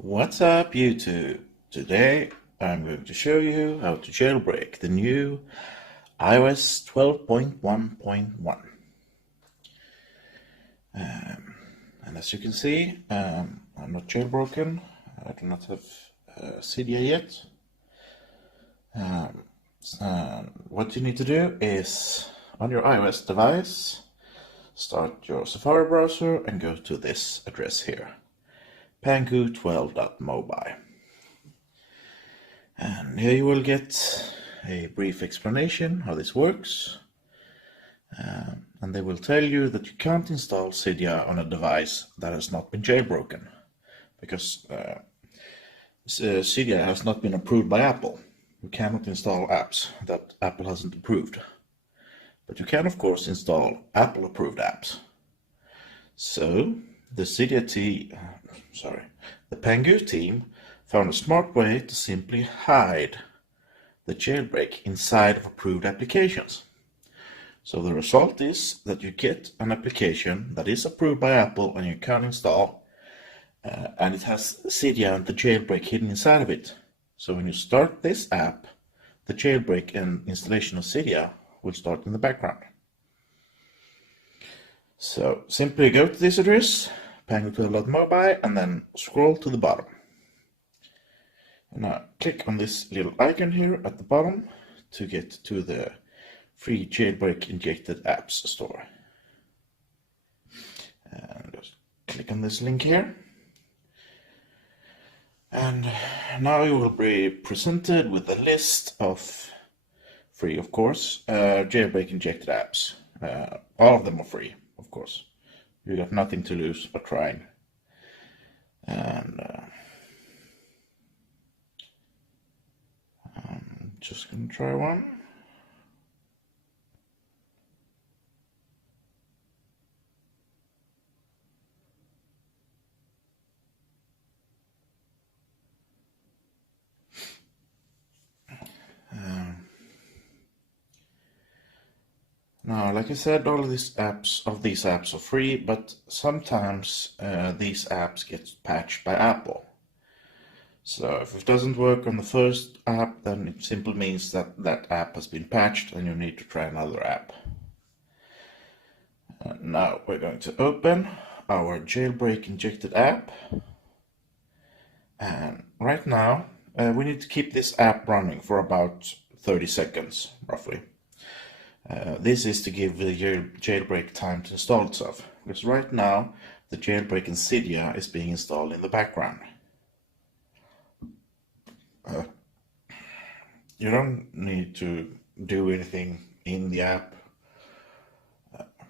What's up, YouTube? Today I'm going to show you how to jailbreak the new iOS 12.1.1. And as you can see, I'm not jailbroken. I do not have Cydia yet. What you need to do is, on your iOS device, start your Safari browser and go to this address here, Pangu 12.mobile. And here you will get a brief explanation how this works. And they will tell you that you can't install Cydia on a device that has not been jailbroken, because Cydia has not been approved by Apple. You cannot install apps that Apple hasn't approved. But you can, of course, install Apple-approved apps. So the Pangu team found a smart way to simply hide the jailbreak inside of approved applications. So the result is that you get an application that is approved by Apple and you can install, and it has Cydia and the jailbreak hidden inside of it. So when you start this app, the jailbreak and installation of Cydia will start in the background. So simply go to this address, pangu12.mobile, and then scroll to the bottom. And now click on this little icon here at the bottom to get to the free jailbreak injected apps store. And just click on this link here. And now you will be presented with a list of free, of course, jailbreak injected apps. All of them are free, of course. You got nothing to lose by trying. And I'm just going to try one. Now, like I said, all of these apps are free, but sometimes these apps get patched by Apple. So if it doesn't work on the first app, then it simply means that that app has been patched and you need to try another app. Now we're going to open our jailbreak injected app. And right now, we need to keep this app running for about 30 seconds, roughly. This is to give the jailbreak time to install itself, because right now the jailbreak in Cydia is being installed in the background. You don't need to do anything in the app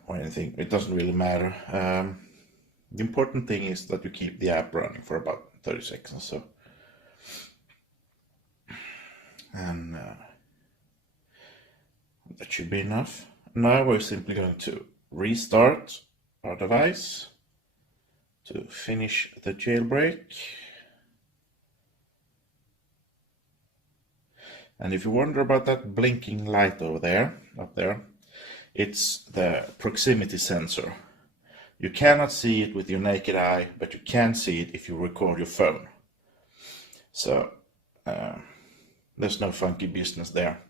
or anything, it doesn't really matter. The important thing is that you keep the app running for about 30 seconds or so. And that should be enough. Now we're simply going to restart our device to finish the jailbreak. And if you wonder about that blinking light over there, up there, it's the proximity sensor. You cannot see it with your naked eye, but you can see it if you record your phone. So there's no funky business there.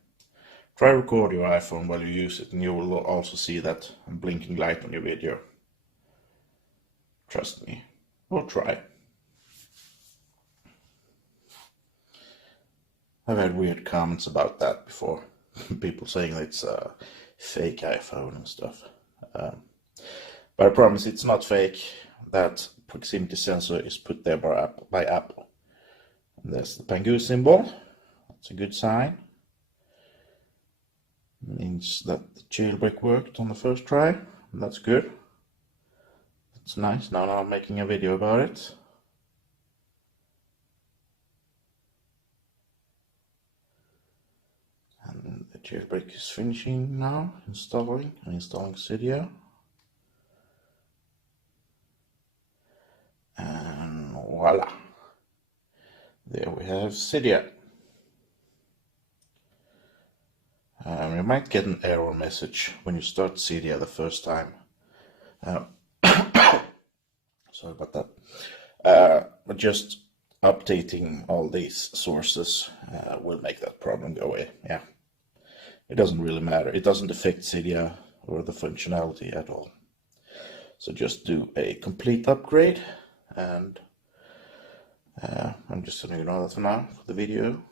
Try record your iPhone while you use it and you will also see that blinking light on your video. Trust me, or try. I've had weird comments about that before. People saying that it's a fake iPhone and stuff. But I promise it's not fake. That proximity sensor is put there by Apple. And there's the Pangu symbol. That's a good sign. Means that the jailbreak worked on the first try. And that's good. That's nice. Now I'm making a video about it. And the jailbreak is finishing now, installing Cydia. And voila. There we have Cydia. You might get an error message when you start Cydia the first time. Sorry about that. But just updating all these sources will make that problem go away. Yeah, it doesn't really matter. It doesn't affect Cydia or the functionality at all. So just do a complete upgrade, and I'm just going to ignore that for now for the video.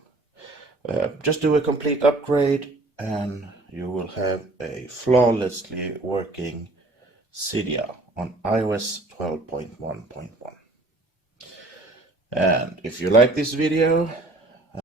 Just do a complete upgrade and you will have a flawlessly working Cydia on iOS 12.1.1. And if you like this video,